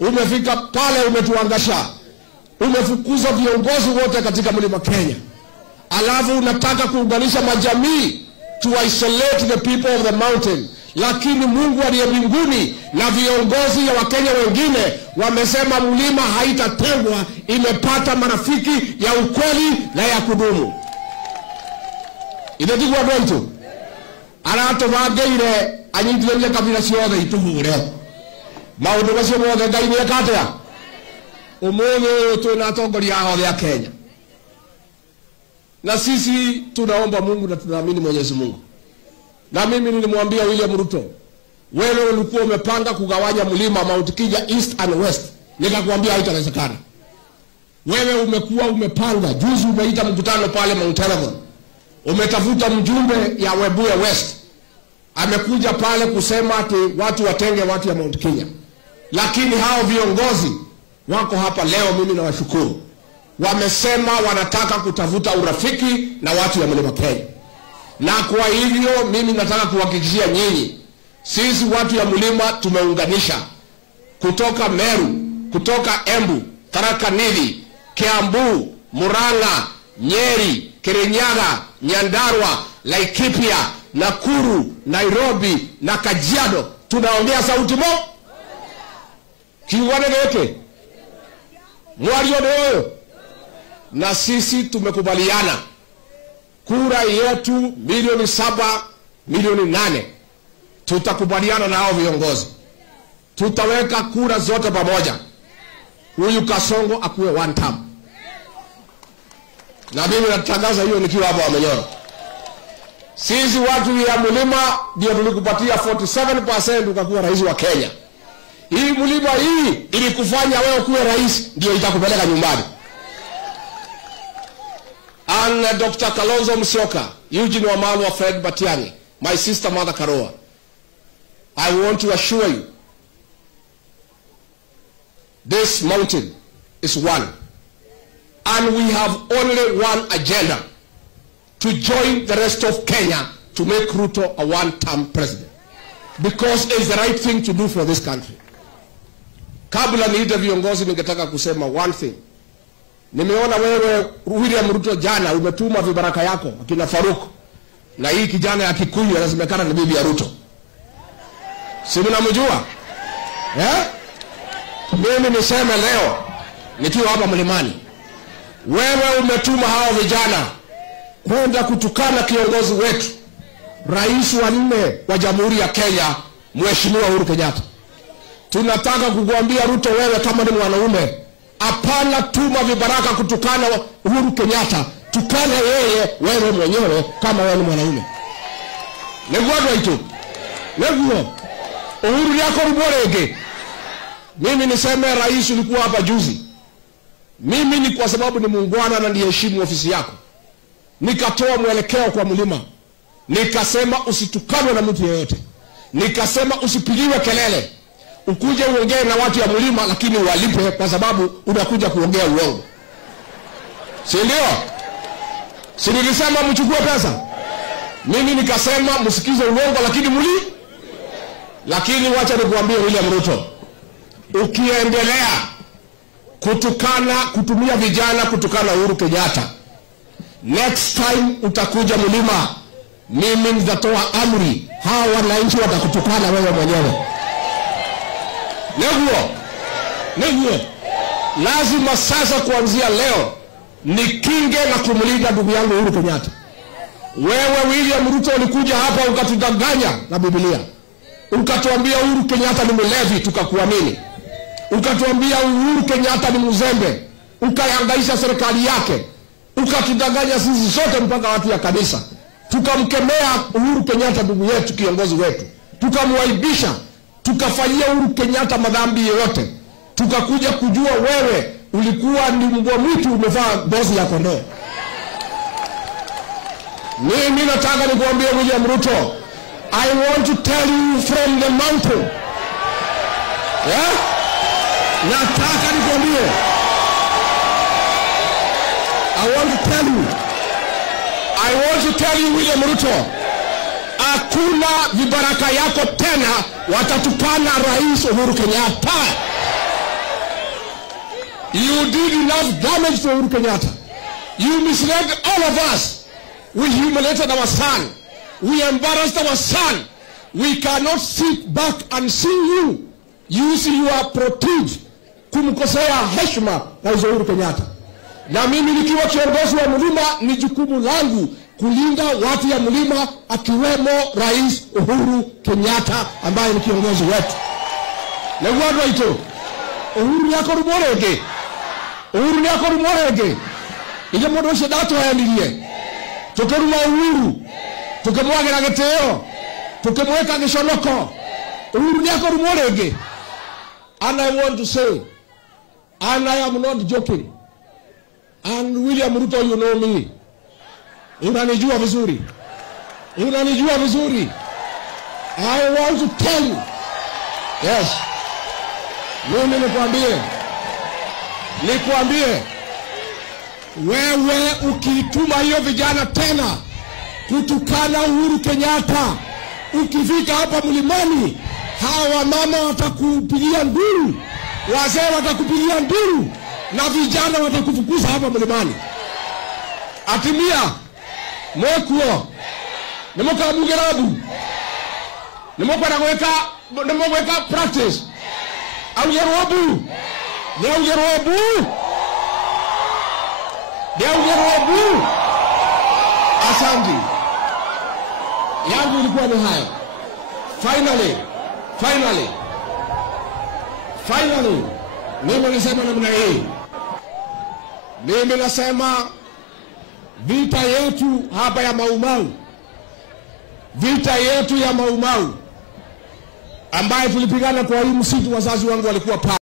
umefika pale umetuangasha, umefukuza viongozi wote katika Mlima Kenya, alafu unataka kuunganisha majamii to isolate the people of the mountain. Lakini Mungu aliye mbinguni na viongozi ya Wakenya wengine wamesema mlima haitatengwa, imepata marafiki ya ukweli na ya kudumu. Imetigwa bonto arato bageire anyitire kabila ciothe ituhure maundu macio mothe Ngai ni akatea. Umuthi twina atongoria othe a Kenya, na sisi tunaomba Mungu na tunaamini Mwenyezi Mungu. Na mimi nilimwambia William Ruto, wewe ulikuwa umepanga kugawanya mlima Mount Kenya East and West, nikakwambia haitawezekana. Wewe umekuwa umepanga, juzi umeita mkutano pale Mount Elgon, umetafuta mjumbe ya Webuye West, amekuja pale kusema ati watu watenge watu ya Mount Kenya. Lakini hao viongozi wako hapa leo, mimi nawashukuru, wamesema wanataka kutafuta urafiki na watu ya Mlima Kenya. Na kwa hivyo mimi nataka kuhakikishia nyinyi, sisi watu ya mlima tumeunganisha kutoka Meru, kutoka Embu, Tharaka Nithi, Kiambu, Murang'a, Nyeri, Kirinyaga, Nyandarua, Laikipia, Nakuru, Nairobi na Kajiado. Tunaongea sauti moja. Kiwane geke mwario doyo, na sisi tumekubaliana kura yetu milioni 7, milioni 8. Tutakubaliana na hao viongozi, tutaweka kura zote pamoja, huyu Kasongo akuwe one term. Na mimi natangaza hiyo nikiwa hapa Wamanyoro. Sisi watu ya mlima ndio tulikupatia 47% ukakuwa rais wa Kenya. Hii mlima hii ili kufanya wewe kuwe rais ndio itakupeleka nyumbani. And Dr. Kalonzo Musyoka, Eugene Wamalwa, Fred Matiang'i, my sister Mother Karua, I want to assure you, this mountain is one. And we have only one agenda, to join the rest of Kenya to make Ruto a one-term president. Because it's the right thing to do for this country. Kabla niite viongozi ningetaka kusema one thing. Nimeona wewe William Ruto jana umetuma vibaraka yako akina Faruk na hii kijana ya Kikuyu anasemekana ni bibi ya Ruto. Si mnamjua? Mimi niseme leo nikiwa hapa mlimani, wewe umetuma hao vijana kwenda kutukana kiongozi wetu, rais wa 4 wa Jamhuri ya Kenya, Mheshimiwa Uhuru Kenyatta. Tunataka kukuambia Ruto, wewe kama ni mwanaume, hapana tuma vibaraka kutukana Uhuru Kenyatta, tukana yeye wewe mwenyewe kama wewe ni mwanaume. Negwado ito. Negwo. Uhuru yako ruborege. Mimi niseme rais ulikuwa hapa juzi. Mimi ni kwa sababu ni muungwana na niheshimu ofisi yako, nikatoa mwelekeo kwa mlima. Nikasema usitukanwe na mtu yeyote. Nikasema usipigiwe kelele. Ukuje uongee na watu ya mlima lakini walipe, kwa sababu unakuja kuongea uongo. Si ndio? Si nilisema mchukue pesa? Mimi nikasema msikize uongo lakini lakini wacha nikuambie William Ruto, ukiendelea kutumia vijana kutukana Uhuru Kenyatta, next time utakuja mlima, mimi nitatoa amri, hawa wananchi watakutukana wewe mwenyewe. Negwo. Lazima sasa kuanzia leo nikinge na kumlinda ndugu yangu Uhuru Kenyatta. Wewe William Ruto ulikuja hapa ukatudanganya na Biblia. Ukatuambia Uhuru Kenyatta ni mlevi, tukakuamini. Ukatuambia Uhuru Kenyatta ni mzembe, ukahangaisha serikali yake. Ukatudanganya sisi sote mpaka watu ya kanisa. Tukamkemea Uhuru Kenyatta ndugu yetu, kiongozi wetu. Tukamwaibisha, tukafanyia Uhuru Kenyatta madhambi yote. Tukakuja kujua wewe ulikuwa ni mbwa mwitu umevaa ngozi ya kondoo. Mimi nataka nikuambie William Ruto, I want to tell you from the mountain. Nataka nikuambie, I want to tell you William Ruto, hakuna vibaraka yako tena watatukana Rais Uhuru Kenyatta. You did enough damage to Uhuru Kenyatta. You misled all of us. We humiliated our son. We embarrassed our son. We cannot sit back and see you use your protein kumkosea heshima Rais Uhuru Kenyatta. Na mimi nikiwa kiongozi wa mlima ni jukumu langu kulinda watu ya mlima akiwemo Rais Uhuru Kenyatta ambaye ni kiongozi wetu. Na watu ito Uhuru yako rumorege. Uhuru yako rumorege. Ile modo shedato hayandilie. Tukeruma Uhuru. Tukemwagira geteo. Tukemweka gishonoko. Uhuru yako rumorege. And I want to say, and I am not joking. And William Ruto, you know me. Unanijua vizuri. Unanijua vizuri. I want to tell you. Yes. Mimi nikwambie. Wewe ukituma hiyo vijana tena kutukana Uhuru Kenyatta, ukifika hapa mlimani, hawa mama watakupigia nduru, wazee watakupigia nduru, na vijana watakufukuza hapa mlimani. Atimia mwekuo nemoka mugerabu nemoka naweka practice au yerobu asante yangu ilikuwa ni haya. Finally mimi nasema namna hii. Mimi nasema vita yetu hapa ya Maumau, vita yetu ya Maumau ambayo tulipigana kwa hii msitu, wazazi wangu walikuwa